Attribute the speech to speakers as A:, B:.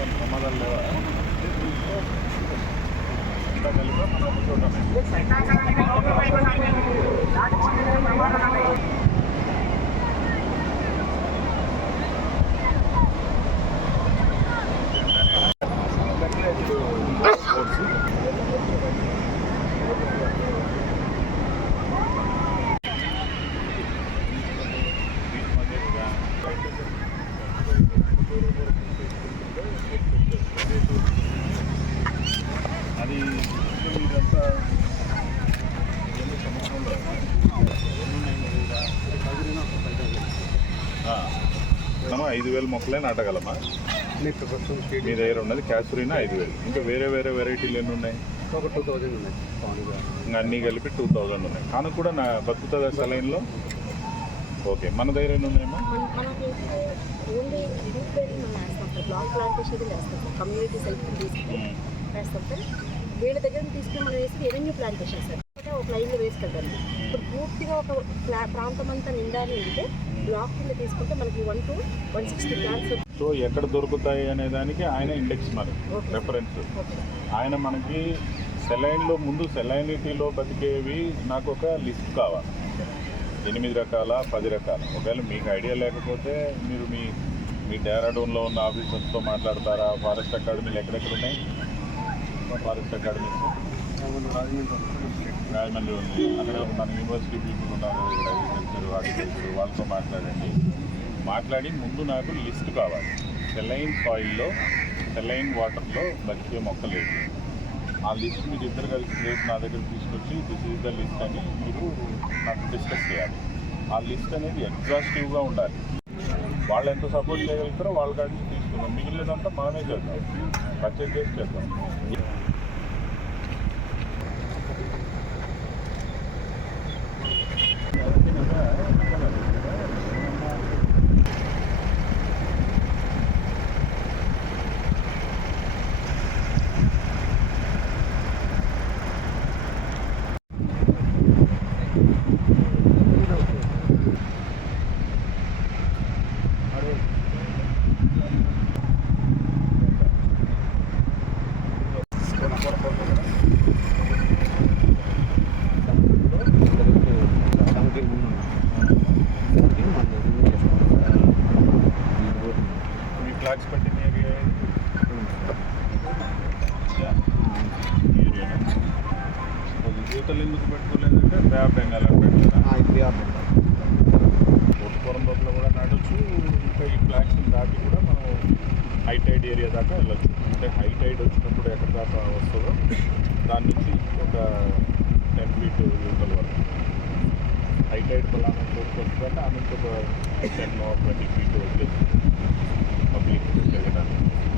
A: ఏమైనా ప్రమాదాలు లేవా? కలిపి మనం చూడాలి ఐదు వేల మొక్కలే నాటగలమా? మీ దగ్గర ఉన్నది క్యాసురీనా ఐదు వేలు? ఇంకా వేరే వేరే వెరైటీలు ఎన్ని ఉన్నాయి?
B: ఒక టూ థౌజండ్ ఉన్నాయి.
A: ఇంకా అన్నీ కలిపి టూ థౌజండ్ ఉన్నాయి. కానీ కూడా నా బతుకుతుందా సెలైన్లో ఓకే మన దగ్గర ఎన్ని ఉన్నాయమ్మా?
C: వీళ్ళ దగ్గర నుంచి తీసుకుని మనం వేసి రెవెన్యూ ప్లాంటేషన్ సార్. అంటే ఒక లైన్లో వేసుకెళ్తారు ఇప్పుడు పూర్తిగా ఒక ప్రాంతం అంతా నిండాలి అంటే బ్లాక్ కింద తీసుకుంటే మనకి one to one sixty plants
A: so ఎక్కడ దొరుకుతాయి అనే దానికి ఆయన ఇండెక్స్ మరి. రెఫరెన్స్ ఆయన మనకి సెలైన్లో ముందు సెలైనిటీలో బతికేవి నాకు ఒక లిస్ట్ కావాలి. ఎనిమిది రకాల పది రకాల. ఒకవేళ మీకు ఐడియా లేకపోతే మీరు మీ మీ డెహ్రాడూన్లో ఉన్న ఆఫీసర్స్తో మాట్లాడతారా? ఫారెస్ట్ అకాడమీలు ఎక్కడెక్కడ ఉన్నాయి? Forest academies. రాజమండ్రి ఉంది అక్కడ మన యూనివర్సిటీ పీపుల్ ఉన్నారు ఇక్కడ అగ్రికల్చర్ వాళ్ళతో మాట్లాడండి మాట్లాడి ముందు నాకు లిస్ట్ కావాలి సెలైన్ సాయిల్లో సెలైన్ వాటర్లో బతికే మొక్క లేదు ఆ లిస్ట్ మీరు ఇద్దరు కలిసి రేపు నా దగ్గర తీసుకొచ్చి దిస్ ఈజ్ ద లిస్ట్ అని మీరు నాకు డిస్కస్ చేయాలి ఆ లిస్ట్ అనేది ఎగ్జాస్టివ్గా ఉండాలి వాళ్ళు ఎంత సపోర్ట్ చేయగలుగుతారో వాళ్ళ కాడి నుంచి తీసుకుందాం మిగిలినదంతా మనమే చేద్దాం పర్చేజ్ చేసి చేద్దాం పట్టిన ఏరియా యూతలు ఎందుకు పెట్టుకోలేదంటే బే ఆఫ్ బెంగాల్ అని పెట్టలేదా కోటపురం లోపల కూడా నాటొచ్చు ఇంకా ఈ ఫ్లాగ్స్ దాటి కూడా మనం హై టైడ్ ఏరియా దాకా వెళ్ళొచ్చు. అంటే హై టైడ్ వచ్చినప్పుడు ఎక్కడ దాకా వస్తుందో దాని నుంచి ఒక టెన్ ఫీట్ యూతల వరకు. ಹೈಲೈಟ್ ಕೊಲಾಗೋಸ್ಕರ ಆಮೇಲೆ ಸ್ವಲ್ಪ ಟೆನ್ ಟ್ವೆಂಟಿ ಫೀಟ್ ಪಬ್ಲಿಕ್